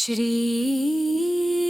श्रीलक्ष्मी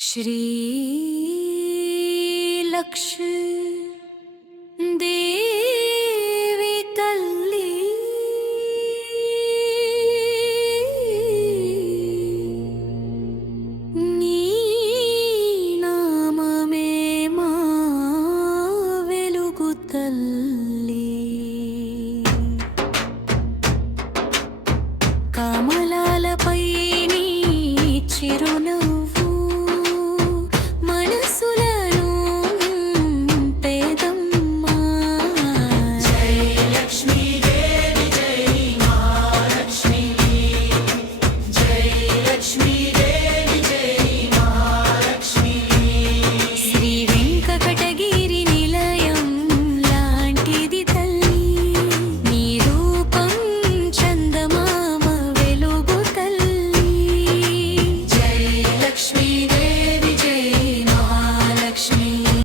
श्रीलक्ष्मी కమలాలపై